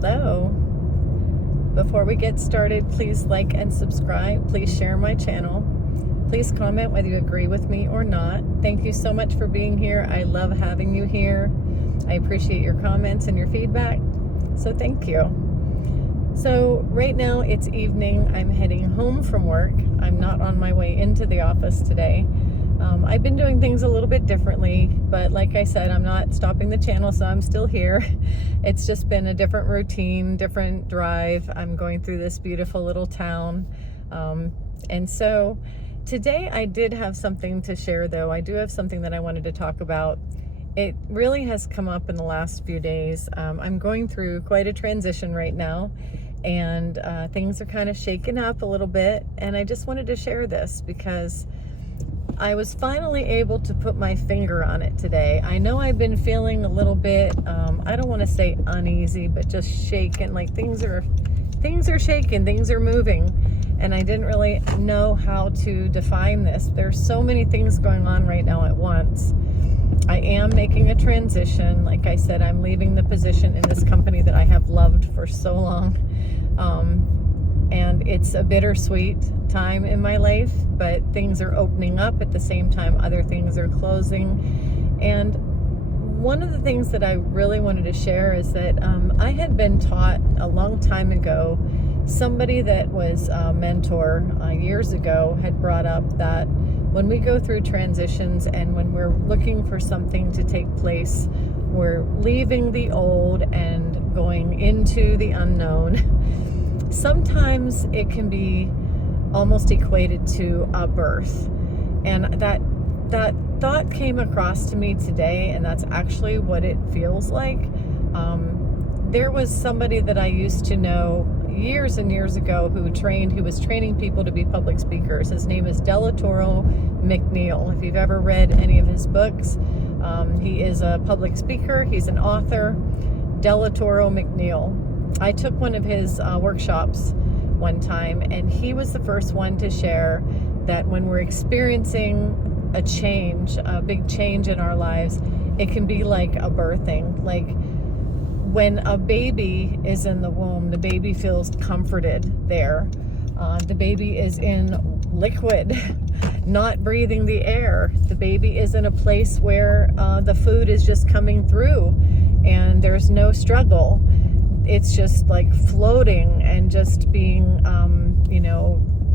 Hello. Before we get started, please like and subscribe. Please share my channel. Please comment whether you agree with me or not. Thank you so much for being here. I love having you here. I appreciate your comments and your feedback. So thank you. So right now it's evening. I'm heading home from work. I'm not on my way into the office today. I've been doing things a little bit differently, but like I said, I'm not stopping the channel, so I'm still here. It's just been a different routine, different drive. I'm going through this beautiful little town. And so today I did have something to share, though. I do have something that I wanted to talk about. It really has come up in the last few days. I'm going through quite a transition right now, and things are kind of shaken up a little bit. And I just wanted to share this because I was finally able to put my finger on it today. I know I've been feeling a little bit, I don't want to say uneasy, but just shaken. Like things are shaking, things are moving, and I didn't really know how to define this. There's so many things going on right now at once. I am making a transition. Like I said, I'm leaving the position in this company that I have loved for so long. And it's a bittersweet time in my life, but things are opening up at the same time. Other things are closing. And one of the things that I really wanted to share is that I had been taught a long time ago, somebody that was a mentor years ago had brought up that when we go through transitions and when we're looking for something to take place, we're leaving the old and going into the unknown. Sometimes it can be almost equated to a birth. And that thought came across to me today, and that's actually what it feels like. There was somebody that I used to know years and years ago who was training people to be public speakers. His name is Delatoro McNeil. If you've ever read any of his books, he is a public speaker. He's an author. Delatoro McNeil. I took one of his workshops one time, and he was the first one to share that when we're experiencing a change, a big change in our lives, it can be like a birthing. Like when a baby is in the womb, the baby feels comforted there. The baby is in liquid, not breathing the air. The baby is in a place where the food is just coming through and there's no struggle. It's just like floating and just being,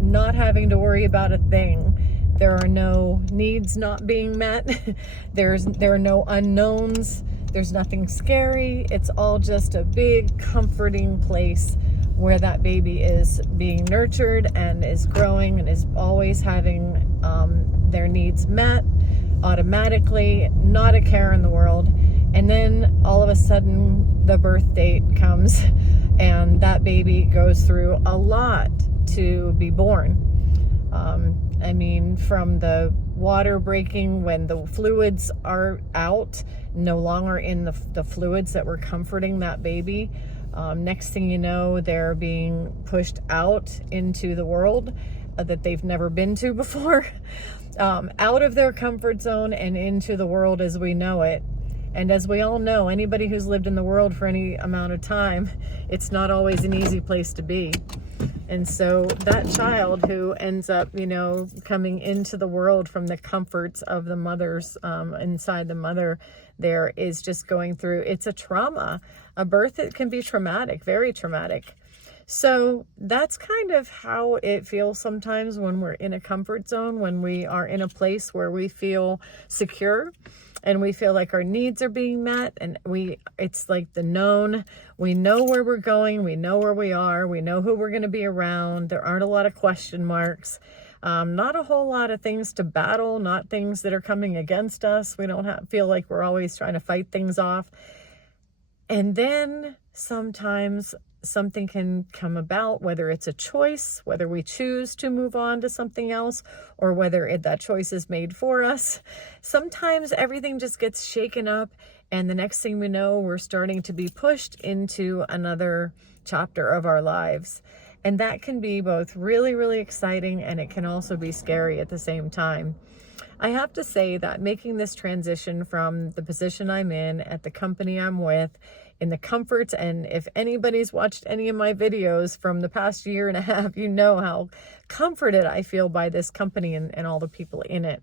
not having to worry about a thing. There are no needs not being met. There are no unknowns. There's nothing scary. It's all just a big comforting place where that baby is being nurtured and is growing and is always having their needs met automatically, not a care in the world. And then all of a sudden the birth date comes and that baby goes through a lot to be born. From the water breaking when the fluids are out, no longer in the fluids that were comforting that baby. Next thing you know, they're being pushed out into the world that they've never been to before, out of their comfort zone and into the world as we know it. And as we all know, anybody who's lived in the world for any amount of time, it's not always an easy place to be. And so that child who ends up, coming into the world from the comforts of the mother's, inside the mother there, is just going through, it's a trauma. A birth, it can be traumatic, very traumatic. So that's kind of how it feels sometimes when we're in a comfort zone, when we are in a place where we feel secure and we feel like our needs are being met, and it's like the known. We know where we're going, we know where we are, we know who we're going to be around. There aren't a lot of question marks, not a whole lot of things to battle, not things that are coming against us. We don't feel like we're always trying to fight things off. And then sometimes something can come about, whether it's a choice, whether we choose to move on to something else, or whether that choice is made for us. Sometimes everything just gets shaken up, and the next thing we know, we're starting to be pushed into another chapter of our lives. And that can be both really, really exciting, and it can also be scary at the same time. I have to say that making this transition from the position I'm in at the company I'm with, in the comforts, and if anybody's watched any of my videos from the past year and a half, you know how comforted I feel by this company and all the people in it.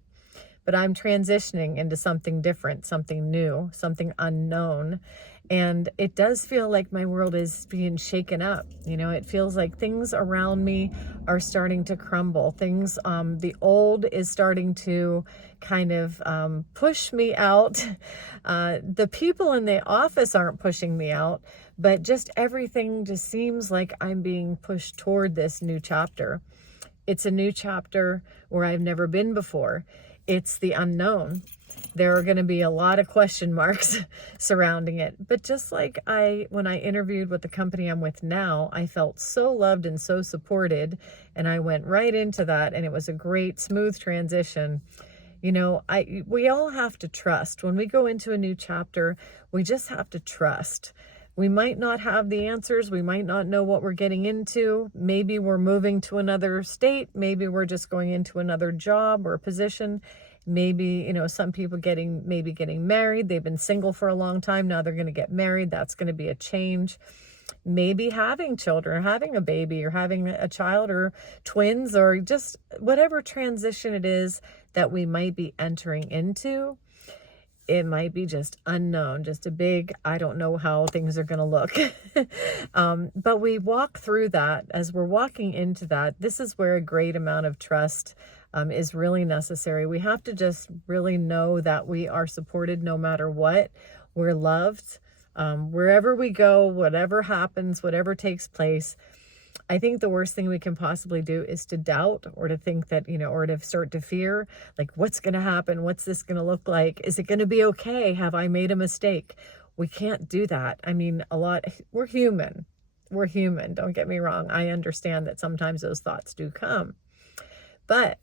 But I'm transitioning into something different, something new, something unknown. And it does feel like my world is being shaken up. You know, it feels like things around me are starting to crumble. Things, the old is starting to kind of push me out. The people in the office aren't pushing me out, but just everything just seems like I'm being pushed toward this new chapter. It's a new chapter where I've never been before. It's the unknown. There are going to be a lot of question marks surrounding it. But just like when I interviewed with the company I'm with now, I felt so loved and so supported, and I went right into that, and it was a great, smooth transition. You know, we all have to trust. When we go into a new chapter, we just have to trust. We might not have the answers. We might not know what we're getting into. Maybe we're moving to another state. Maybe we're just going into another job or position. Maybe, you know, some people getting married. They've been single for a long time. Now they're going to get married. That's going to be a change. Maybe having children, having a baby, or having a child, or twins, or just whatever transition it is that we might be entering into. It might be just unknown, just a big, I don't know how things are going to look. But we walk through that. As we're walking into that, this is where a great amount of trust is really necessary. We have to just really know that we are supported no matter what. We're loved. Wherever we go, whatever happens, whatever takes place. I think the worst thing we can possibly do is to doubt, or to think that, you know, or to start to fear, like, what's going to happen? What's this going to look like? Is it going to be okay? Have I made a mistake? We can't do that. I mean, we're human. We're human. Don't get me wrong. I understand that sometimes those thoughts do come, but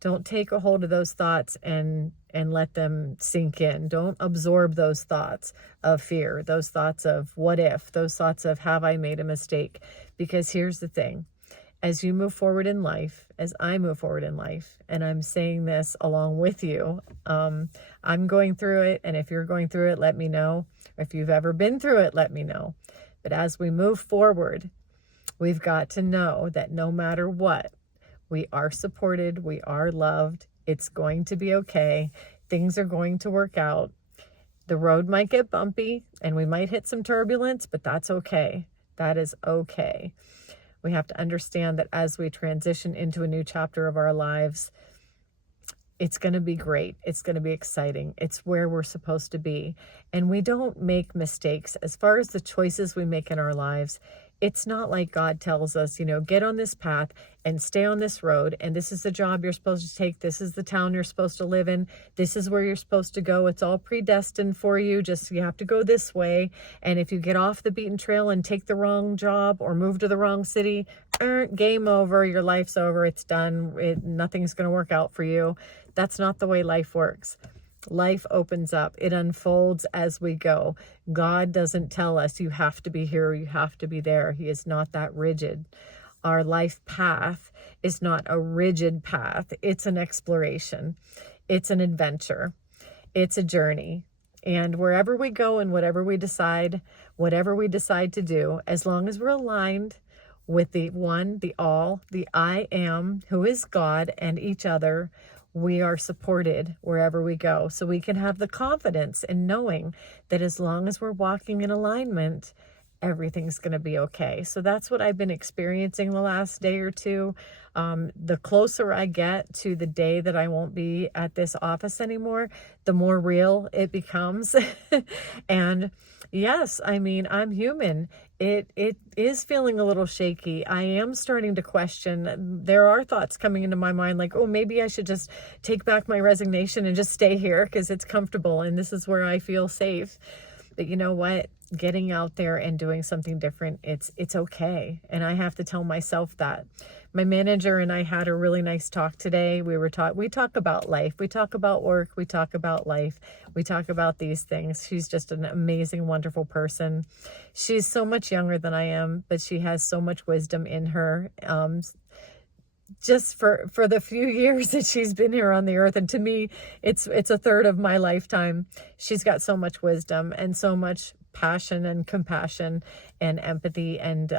don't take a hold of those thoughts and let them sink in. Don't absorb those thoughts of fear, those thoughts of what if, those thoughts of have I made a mistake? Because here's the thing, as you move forward in life, as I move forward in life, and I'm saying this along with you, I'm going through it, and if you're going through it, let me know. If you've ever been through it, let me know. But as we move forward, we've got to know that no matter what, we are supported, we are loved, it's going to be okay, things are going to work out. The road might get bumpy, and we might hit some turbulence, but that's okay. That is okay. We have to understand that as we transition into a new chapter of our lives, it's going to be great. It's going to be exciting. It's where we're supposed to be. And we don't make mistakes. As far as the choices we make in our lives, it's not like God tells us, you know, get on this path and stay on this road, and this is the job you're supposed to take. This is the town you're supposed to live in. This is where you're supposed to go. It's all predestined for you. Just, you have to go this way. And if you get off the beaten trail and take the wrong job or move to the wrong city, game over. Your life's over. It's done. Nothing's going to work out for you. That's not the way life works. Life opens up. It unfolds as we go. God doesn't tell us you have to be here or you have to be there. He is not that rigid. Our life path is not a rigid path. It's an exploration. It's an adventure. It's a journey. And wherever we go and whatever we decide to do, as long as we're aligned with the one, the all, the I am, who is God, and each other, we are supported wherever we go. So we can have the confidence in knowing that as long as we're walking in alignment, everything's going to be okay. So that's what I've been experiencing the last day or two. The closer I get to the day that I won't be at this office anymore, the more real it becomes. And yes, I mean, I'm human. It is feeling a little shaky. I am starting to question. There are thoughts coming into my mind like, oh, maybe I should just take back my resignation and just stay here because it's comfortable and this is where I feel safe. But you know what? Getting out there and doing something different, it's okay. And I have to tell myself that. My manager and I had a really nice talk today. We talk about life. We talk about work. We talk about life. We talk about these things. She's just an amazing, wonderful person. She's so much younger than I am, but she has so much wisdom in her. just for the few years that she's been here on the earth. And to me, it's a third of my lifetime. She's got so much wisdom and so much passion and compassion and empathy. And,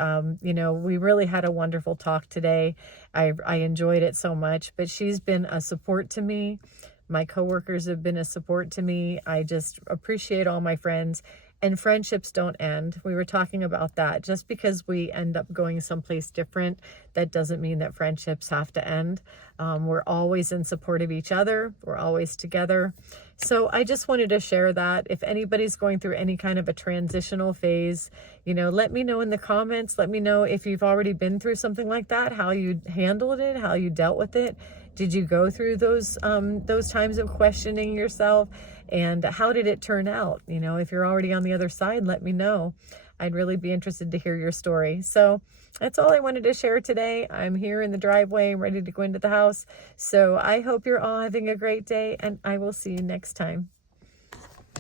we really had a wonderful talk today. I enjoyed it so much, but she's been a support to me. My coworkers have been a support to me. I just appreciate all my friends. And friendships don't end. We were talking about that. Just because we end up going someplace different, that doesn't mean that friendships have to end. We're always in support of each other. We're always together. So I just wanted to share that. If anybody's going through any kind of a transitional phase, let me know in the comments. Let me know if you've already been through something like that, how you handled it, how you dealt with it. Did you go through those times of questioning yourself? And how did it turn out? If you're already on the other side, let me know. I'd really be interested to hear your story. So that's all I wanted to share today. I'm here in the driveway, ready to go into the house. So I hope you're all having a great day, and I will see you next time.